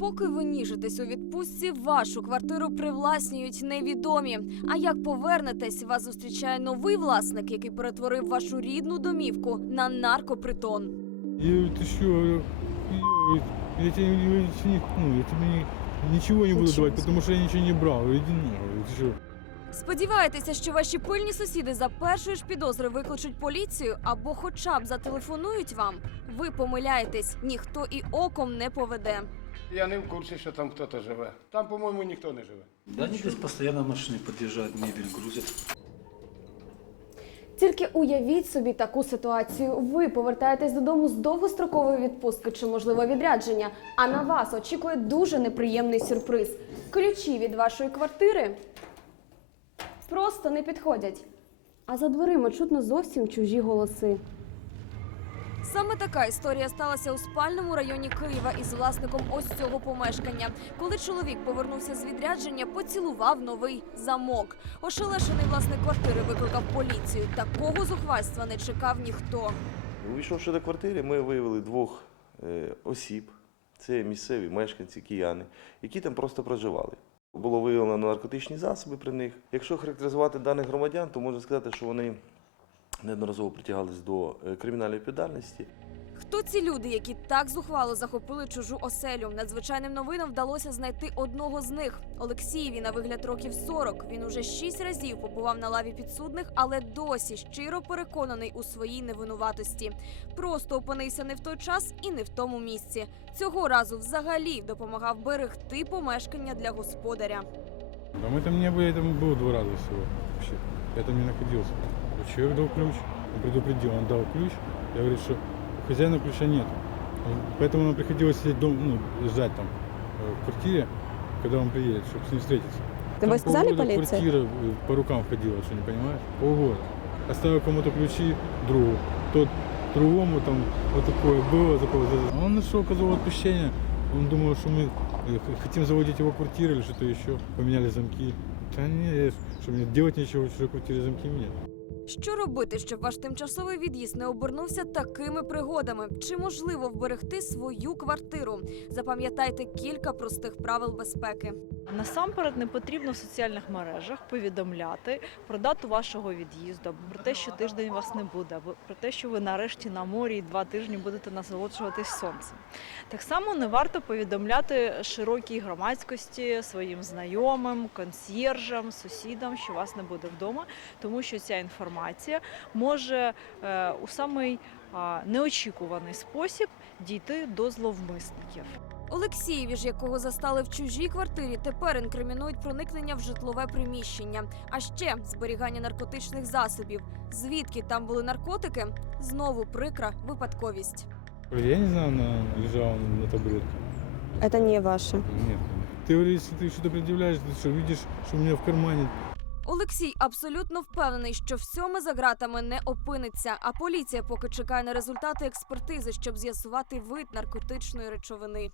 Поки ви ніжитесь у відпустці, вашу квартиру привласнюють невідомі. А як повернетесь, вас зустрічає новий власник, який перетворив вашу рідну домівку на наркопритон. Я говорю, ты что, говорю, «Хуёвый, я тебе, говорю, ничего не- ну, я тебе ни- ничего не буду Ничего давать, потому что я ничего не брал. Говорю, Иди нахуй, ты что? Сподіваєтеся, що ваші пильні сусіди за першої ж підозри викличуть поліцію або хоча б зателефонують вам. Ви помиляєтесь, ніхто і оком не поведе. Я не в курсі, що там хтось живе. Там, по-моєму, ніхто не живе. Да они здесь постоянно машины подъезжают, мебель грузят. Тільки уявіть собі таку ситуацію. Ви повертаєтесь додому з довгострокової відпустки чи, можливо, відрядження. А на вас очікує дуже неприємний сюрприз. Ключі від вашої квартири просто не підходять. А за дверима чутно зовсім чужі голоси. Саме така історія сталася у спальному районі Києва із власником ось цього помешкання. Коли чоловік повернувся з відрядження, поцілував новий замок. Ошелешений власник квартири викликав поліцію. Такого зухвальства не чекав ніхто. Увійшовши до квартири, ми виявили двох е, осіб. Це місцеві мешканці, кияни, які там просто проживали. Було виявлено наркотичні засоби при них. Якщо характеризувати даних громадян, то можна сказати, що вони неодноразово притягались до е, кримінальної відповідальності. Хто ці люди, які так зухвало захопили чужу оселю? Надзвичайним новинам вдалося знайти одного з них. Олексієві на вигляд років 40. Він уже шість разів побував на лаві підсудних, але досі щиро переконаний у своїй невинуватості. Просто опинився не в той час і не в тому місці. Цього разу взагалі допомагав берегти помешкання для господаря. Да мы там не были, я там был два раза всего вообще. Я там не находился. Человек дал ключ, он предупредил, он дал ключ. Я говорю, что у хозяина ключа нет. Поэтому нам приходилось сидеть дом, ну, ждать там э, в квартире, когда он приедет, чтобы с ним встретиться. Да вы сказали полиции? квартира э, по рукам ходила, что не понимаешь? Полгода. Оставил кому-то ключи другу. Тот другому там вот такое было. такое. Он нашел козлов отпущения. Он думал, что мы э, хотим заводить его квартиру или что-то еще. Поменяли замки. Да нет, что мне делать нечего в чужой квартире замки нет. Що робити, щоб ваш тимчасовий від'їзд не обернувся такими пригодами? Чи можливо вберегти свою квартиру? Запам'ятайте кілька простих правил безпеки. Насамперед не потрібно в соціальних мережах повідомляти про дату вашого від'їзду, або про те, що тиждень вас не буде, або про те, що ви нарешті на морі і два тижні будете насолоджуватись сонцем. Так само не варто повідомляти широкій громадськості, своїм знайомим, консьєржам, сусідам, що вас не буде вдома, тому що ця інформація може е, у самий а, неочікуваний спосіб дійти до зловмисників. Олексієві ж, якого застали в чужій квартирі, тепер інкримінують проникнення в житлове приміщення, а ще зберігання наркотичних засобів. Звідки там були наркотики? Знову прикра випадковість. Я не знаю, она лежала на таблетке. Это не ваше. Нет. Ты говоришь, если ты что-то предъявляешь, ты что, видишь, что у меня в кармане Олексій абсолютно впевнений, що всьому за ґратами не опиниться. А поліція поки чекає на результати експертизи, щоб з'ясувати вид наркотичної речовини.